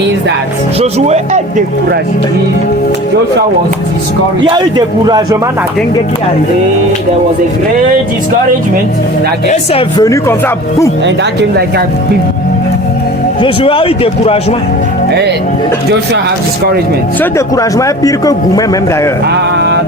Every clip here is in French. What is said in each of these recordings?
Means that Josué est découragé. Joshua was discouraged. Il y a eu découragement dans Dengue qui est arrivé. There was a great discouragement that Et came, c'est venu comme ça, boum. and that came like a big. Josué a eu découragement. Joshua has discouragement. Ce découragement est pire que Goumé même d'ailleurs.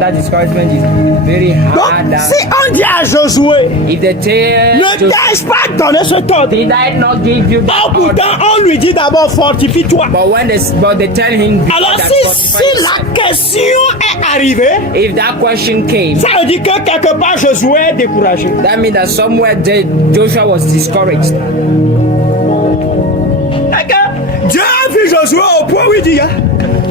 That discouragement is very hard. Donc, si on dit à Josué, If they tell ne t'ai-je pas donné ce ordre? did I not give you the Oh, order? pourtant, on lui dit d'abord fortifie-toi. But they tell him Alors, that si la question est arrivée, if that question came, ça veut dire que quelque part Josué est découragé. that means that somewhere Joshua was discouraged. D'accord? Dieu a vu Josué au point où il dit, hein,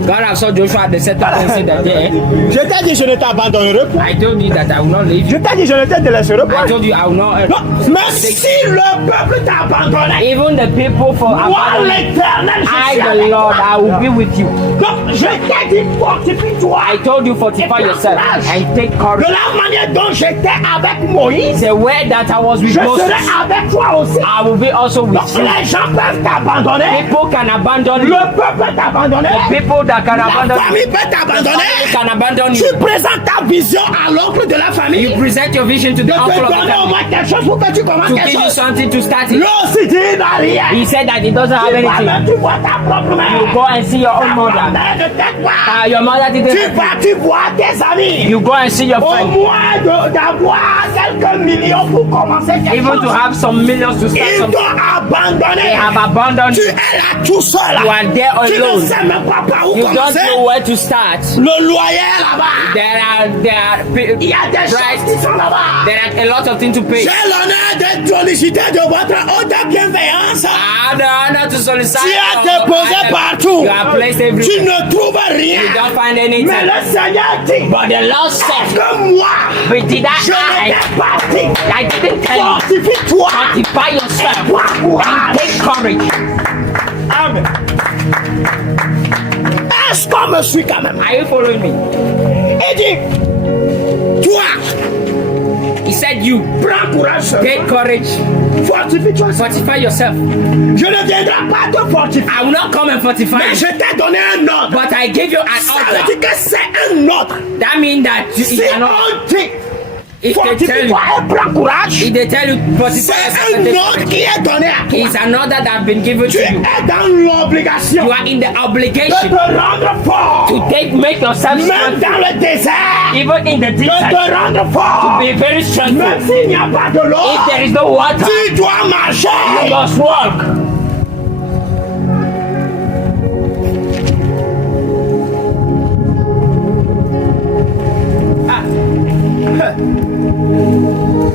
God has saw Joshua at the set point and said that there. je t'ai dit je ne t'abandonnerai pas. I told you that I will not leave Je you. t'ai dit je ne te délaisserai I pas. told you I will not. Non, mais si le peuple t'a abandonné, Even the people for moi abandoning, l'Éternel, je I suis the avec Lord, toi. I will be with you. Donc, je t'ai dit fortifie-toi. I told you fortify yourself and take De courage. la manière dont j'étais avec Moïse, The way that I was with je Moses, serai avec toi aussi. I will be also Donc, with you. les gens peuvent t'abandonner. People can abandon you. Le peuple t'abandonner. People that can La abandon you. famille peut t'abandonner. Can abandon Tu you. présentes ta vision à l'oncle de la famille. You present your vision to De the te uncle of the donner au family moins quelque chose pour que tu commences to quelque give you chose. something to start it. Lui aussi dit, il n'a rien. He said that he doesn't have Tu vas anything. même, tu vois ta propre mère. You go and see your own Ta mother. mère ne t'aide pas. Your mother Tu didn't. vas, tu vois tes amis. You go and see your Au friend. moins d'avoir quelques millions pour commencer quelque Even chose. to have some millions to start Ils something. t'ont abandonné. They have abandoned Tu you. es là tout seul. You are there Tu ne alone. sais même pas par où You don't commencer. know where to start. Le loyer là-bas. Il y a des choses qui sont là-bas. There are a lot of things to pay. J'ai l'honneur d'être sollicité de votre haute bienveillance. I have the honor to solicit. Tu as déposé partout. You are placed Tu everywhere. ne trouves rien. You don't find Mais anything. le Seigneur dit But the Lord said, que moi, but did je I? n'étais pas dit. I didn't tell you. Fortifie-toi. Fortify yourself. Sois courage. And take courage. Amen. Est-ce qu'on me suit quand même? Are you following me? Il dit, toi, He said, you prends courage. take courage. Fortifie-toi. Fortify yourself. Je ne viendrai pas te fortifier. I will not come and fortify Mais je you. t'ai donné un ordre. But I give you an Ça veut order. dire que c'est un ordre. That means that you, Si cannot, on dit, if they tell you, fortifie-toi et prends courage, if they tell you fortify c'est un yourself, ordre qui est donné à toi. it's an order that has been given Tu to es you. dans l'obligation You are in the de obligation te rendre fort. to make yourself Même strong. dans le désert, Even in the de desert, te rendre fort. be very strong. Même s'il n'y a pas de l'eau, If there is no water, tu dois marcher. you must walk.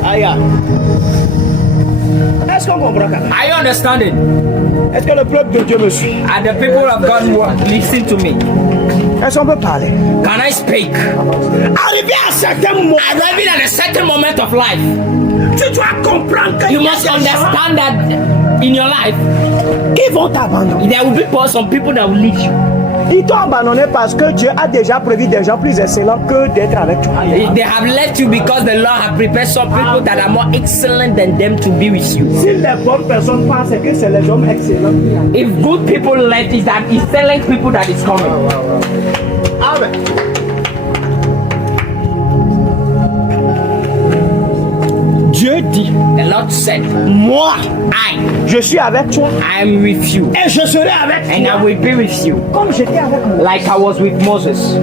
Aïe. Est-ce qu'on comprend quand même? Are you understanding? Est-ce que le peuple de Dieu me suit? And the people of God listen to me. Est-ce qu'on peut parler? Can I speak? Arrivé à certains moments, Arriving at a certain moment of life, tu dois comprendre que you il y a must des gens understand that in your life, qui vont t'abandonner. there will be some people that will leave you. Ils t'ont abandonné parce que Dieu a déjà prévu des gens plus excellents que d'être avec toi. They have left you because the Lord has prepared some people that are more excellent than them to be with you. Si les bonnes personnes pensent que c'est les hommes excellents qui arrivent. If good people left, is that excellent people that is coming. Amen. Dieu dit, The Lord said, moi, I je suis avec toi am with you, et je serai avec and I toi will be with you, comme j'étais avec moi. like I was with Moses.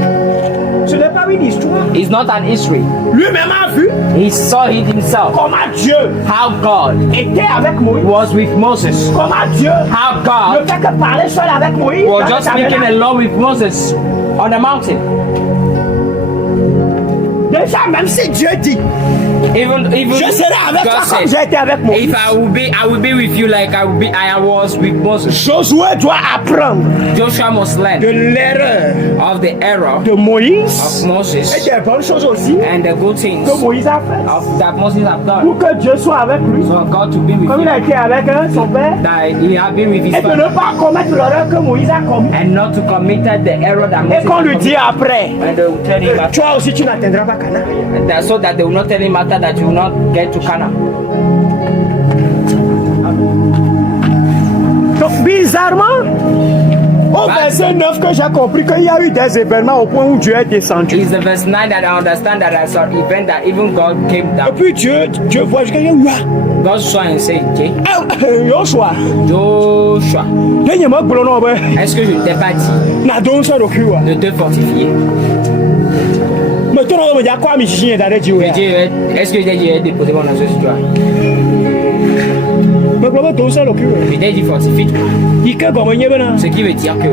Ce n'est pas une histoire. It's not an history. Lui-même a vu He saw it himself. comment Dieu How God était avec Moïse. was with Moses. Comment Dieu How ne God fait que parler seul avec Moïse. was dans le just speaking tabernacle. alone with Moses on the mountain. Déjà, même si Dieu dit, Even je serai avec toi God comme said, j'ai été avec Moïse. if I will be with you like I was with Moses. Josué doit apprendre Joshua must de learn l'erreur of the error de Moïse of et Moses des bonnes choses aussi and the good things que Moïse a fait that Moses have done. pour que Dieu soit avec lui, For God to be with comme il a him, été avec son père, that he have been with his et de father, ne pas commettre l'erreur que Moïse a commise. and not to commit the error that Moses Et qu'on lui dit committed. après, And they will tell him after, toi aussi tu n'atteindras pas Canaan. so that they will not tell him after that you will not get to Canaan. Donc bizarrement, verset 9 que j'ai compris qu'il y a eu des événements au point où Dieu est descendu. It's the verse 9 that I understand that I saw event that even God came Et down. puis Dieu voit jusqu'à God saw and said, okay, Joshua. Joshua, est-ce que je t'ai pas dit de te fortifier? Est-ce que je t'ai dit de déposer mon nom sur toi? Je t'ai dit fortifie-toi. Ce qui veut dire que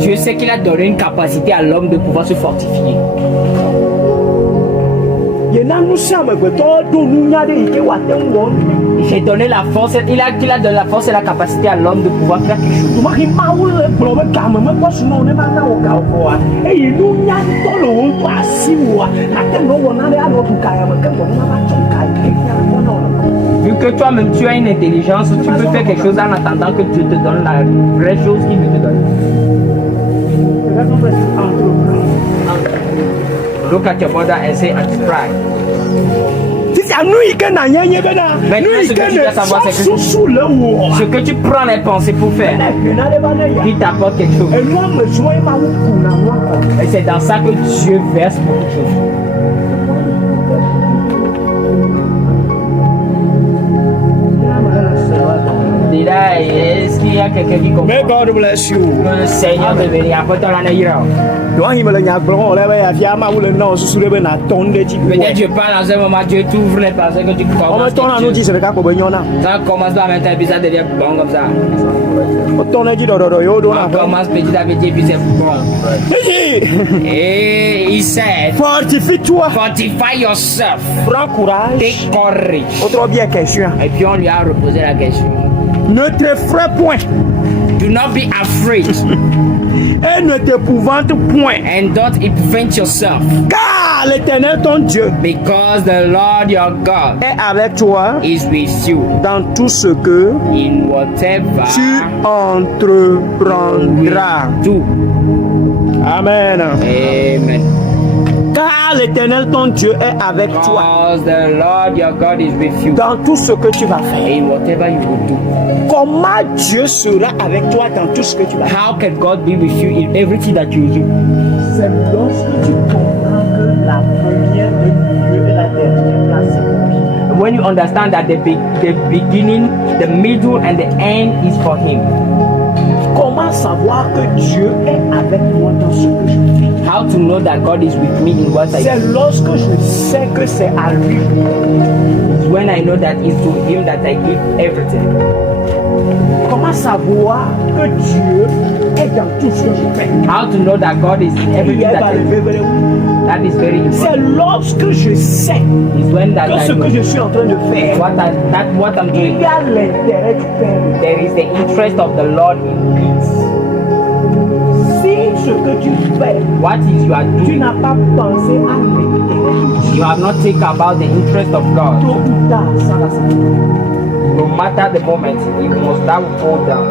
Dieu sait qu'il a donné une capacité à l'homme de pouvoir se fortifier. J'ai donné la force, il a donné la force et la capacité à l'homme de pouvoir faire quelque chose. Vu que toi-même tu as une intelligence, tu peux faire quelque chose en attendant que Dieu te donne la vraie chose qu'il veut te donner. Look at your brother and say, "Try." Maintenant, ce que tu prends les pensées pour faire, il t'apporte quelque chose. Et c'est dans ça que Dieu verse beaucoup de choses. Là, est-ce qu'il y a quelqu'un qui comprend? May God bless you. Le Seigneur te bénisse. Après, tu en as eu. Peut-être Dieu parle dans un moment, Dieu t'ouvre les pensées que tu commences. Ça commence là, maintenant, puis ça devient bon comme ça. On commence petit à petit, puis c'est bon. Et il said, fortifie-toi. Fortify yourself. Prends courage. Take courage. Autre bien question. Et puis on lui a reposé la question. Ne t'effraie point. Do not be afraid. Et ne t'épouvante point. And don't event yourself. Car l'Éternel ton Dieu, because the Lord your God est avec toi, is with you dans tout ce que in whatever tu entreprendras. Do. Amen. Amen. Car l'Éternel ton Dieu est avec toi. Because the Lord your God is with you dans tout ce que tu vas faire. In whatever you will do. Comment Dieu sera avec toi dans tout ce que tu vas faire? How can God be with you in everything that you do? C'est lorsque tu comprends que la première, le milieu et la dernière place c'est pour lui. When you understand that the beginning, the middle and the end is for Him. Comment savoir que Dieu est avec moi dans ce que je fais? How to know that God is with me in what I do? C'est lorsque je sais que c'est à lui. It's when I know that it's to Him that I give everything. Comment savoir que Dieu est dans tout ce que je fais? How to know that God is in everything that I do? That is very important. C'est lorsque je sais que ce que je suis en train de faire, what I'm doing, il y a l'intérêt du Père. There is the interest of the Lord in it. Si ce que tu fais, what is you are doing, tu n'as pas pensé à l'intérêt, you have not think about the interest of God. Tôt ou tard, ça va s'arrêter. No matter the moment, it must that will fall down.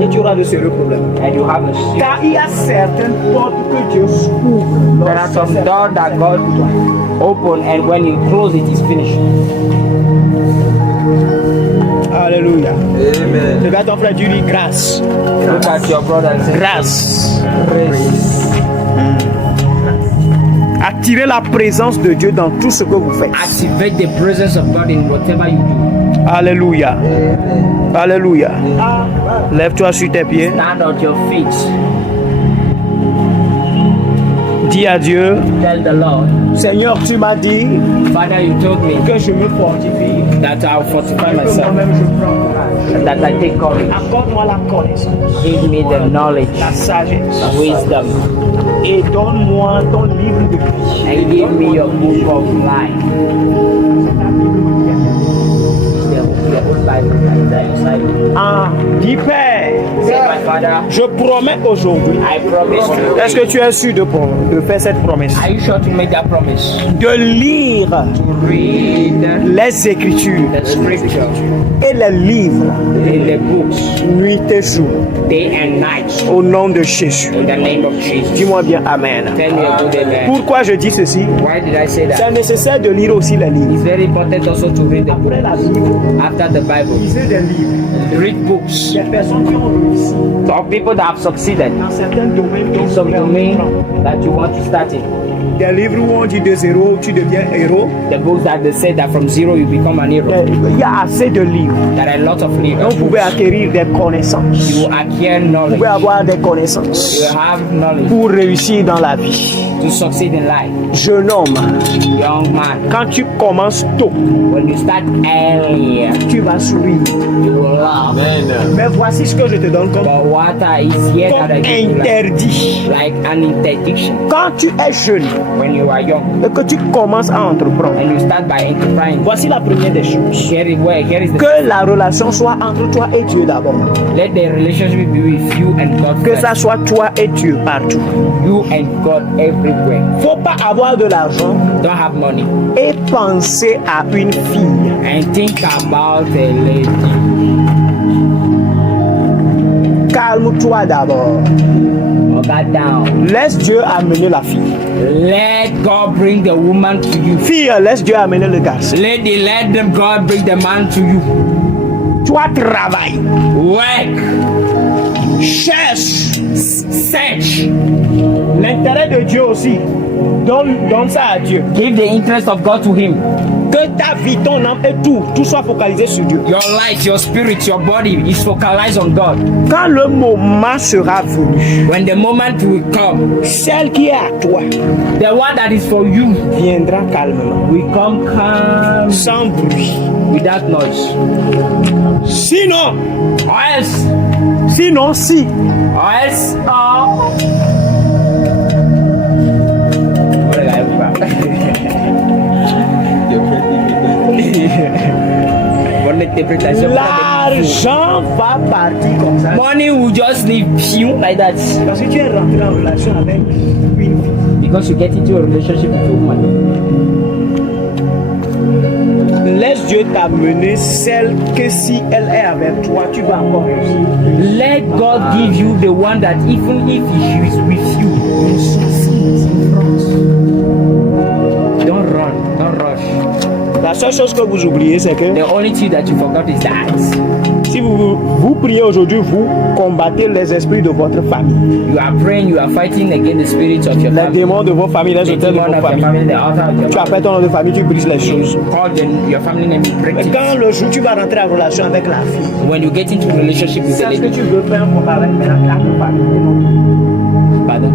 Et tu auras de sérieux problèmes. And you have a serious. Car il y a certaines portes que Dieu ouvre. There are some doors that God open, and when He close it, is finished. Alléluia. Amen. Regarde ton frère, tu dis grâce. Look at your brother and say, grâce. Grace. Attirez la présence de Dieu dans tout ce que vous faites. Activate the presence of God in whatever you do. Alléluia. Alléluia. Lève-toi sur tes pieds. Stand on your feet. Dis à Dieu. Tell the Lord. Seigneur, tu m'as dit. Father, you told me que je me fortifie. That I will fortify myself. Moi-même je prends courage. That I take courage. Accorde-moi la connaissance. Give me the knowledge. La sagesse. Wisdom. Et donne-moi ton livre de vie. And give me your book of life. Ah, dis Père, je promets aujourd'hui. Est-ce que tu es sûr de faire cette promesse? Are you sure to make that promise? De lire les Écritures the scripture et les livres in the books nuit et jour. day and night. Au nom de Jésus. In the name of Jesus. Dis-moi bien Amen. Tell me a good amen. Pourquoi je dis ceci? Why did I say that? C'est nécessaire de lire aussi les livres. It's very important also to read the book. Après la Bible, After the Bible. lisez des livres. Read books. Des personnes qui ont réussi Some people that have succeeded dans certains domaines in some domain that you want to start in. Des livres où on dit de zéro, tu deviens héros. The books that they say that from zero you become an hero. Il y a assez de livres. There are a lot of Et livres. on pouvait acquérir des connaissances. You acquire Vous knowledge. pouvez avoir des connaissances You have knowledge pour réussir dans la vie. to succeed in life. Jeune homme, Young man, quand tu commences tôt, when you start early, tu vas sourire. you will laugh. Mais voici ce que je te donne comme, But water is here that I give you interdit. like an interdiction. Quand tu es jeune When you are young et que tu commences à entreprendre, and you start by enterprising, voici la première des choses. here is the Que la relation soit entre toi et Dieu d'abord. let the relationship be with you and God Que first. ça soit toi et Dieu partout. You and God everywhere. Faut pas avoir de l'argent Don't have money et penser à une fille. and think about a lady. Calme-toi d'abord. Or get down. Laisse Dieu amener la fille. Let God bring the woman to you. Fille, laisse Dieu amener le garçon. Lady, let them God bring the man to you. Toi, travaille. Work, Cherche. search, L'intérêt de Dieu aussi. Donne ça à Dieu. give the interest of God to Him. Que ta vie, ton âme et tout soit focalisé sur Dieu. Your life, your spirit, your body is focalized on God. Quand le moment sera venu, When the moment will come, celle qui est à toi the one that is for you viendra calmement, will come calm sans bruit. without noise. Sinon, Or else, si, Bonne interpretation. l'argent va partir comme ça. Money will just leave you like that Parce que tu es rentré en relation avec une fille. because you get into a relationship with a woman. Laisse Dieu t'amener celle que si elle est avec toi, tu vas encore réussir. Let God give you the one that even if He is with you, you succeed in front. Don't run, don't rush. La seule chose que vous oubliez, c'est que The only thing that you forgot is that si vous priez aujourd'hui, vous combattez les esprits de votre famille. you are praying, you are fighting against the spirits of your Les family. démons de vos familles, les The hôtels de demon vos of your familles. family, the altar of your Tu family. appelles ton nom de famille, tu brises les choses. Call your family name, you break Mais it. quand le jour tu vas rentrer en relation avec la fille, When you get into a relationship with a c'est ce que lady, tu veux faire avec maintenant 4 familles et non pardon?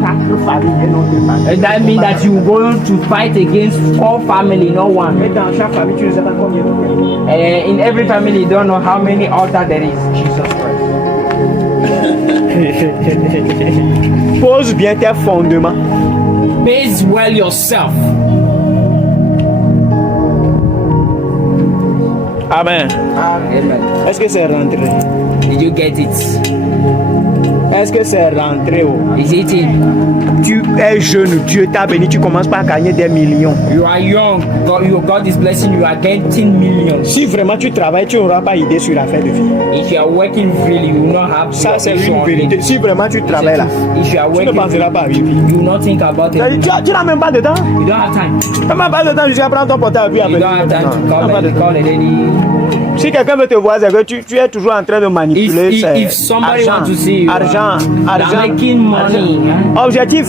4 familles et non 2 familles. That means that you going to fight against 4 family, not one. Et dans chaque famille, tu ne sais pas combien de familles. In every family, you don't know how many altars there is. Jesus Christ. Pose bien tes fondements. Base well yourself. Amen. Amen. Est-ce que c'est rentré? Did you get it? Est-ce que c'est rentré? Oh? Is it in? Tu es jeune, Dieu t'a béni, tu commences pas à gagner des millions. You are young. God is blessing you. Are getting millions. Si vraiment tu travailles, tu n'auras pas idée sur l'affaire de vie. If you are working freely, you will not have. Ça, c'est issue une on vérité. it. Si vraiment tu travailles là, If you are tu ne working, penseras pas à vivre. you will not think about it. Tu n'as même pas de temps. You don't have time. Tu n'as même pas de temps jusqu'à prendre ton portable et puis You appeler. don't have time to Tu n'as pas de temps. call a lady. Si quelqu'un veut te voir, c'est que tu es toujours en train de manipuler. If somebody wants to see you, argent, they're making money. Objectif.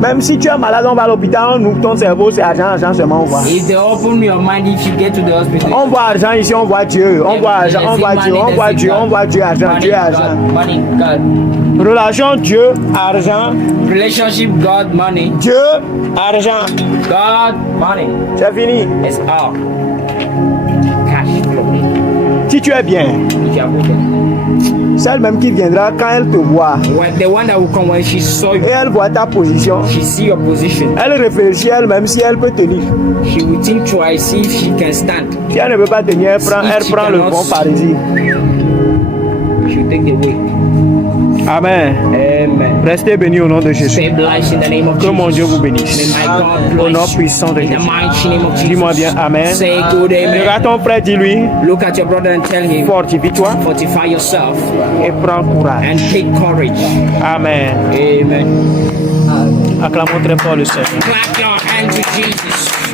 Même si tu es malade, on va à l'hôpital, on ouvre ton cerveau, c'est argent, argent seulement on voit. If they open your mind, if you get to the hospital, On voit argent ici, on voit Dieu, on voit argent, on voit Dieu, on voit Dieu, on voit Dieu, argent, money, Dieu, argent. God, money, God. Relation Dieu, argent, Relationship, God, money. Dieu, argent. God, money. C'est fini. It's all. Cash flow. Si tu es bien, If you are good. celle même qui viendra quand elle te voit When the one that will come when she saw you, et elle voit ta position, she see your position. elle réfléchit elle-même si elle peut tenir. She will think twice if she can stand. Si elle ne peut pas tenir, elle prend le bon par ici. She will take the way. Amen. Amen. Restez bénis au nom de Jésus. Stay blessed in the name of Que mon Dieu vous Jesus. bénisse. May my God Au nom bless you. puissant de In the Jésus. mighty name of Jesus. Dis-moi bien Amen. Say good amen. Regarde ton frère, dis-lui, Look at your brother and tell him, fortifie-toi fortify yourself et prends courage. and take courage. Amen. Amen. Acclamons très fort le Seigneur. Clap your hands to Jesus.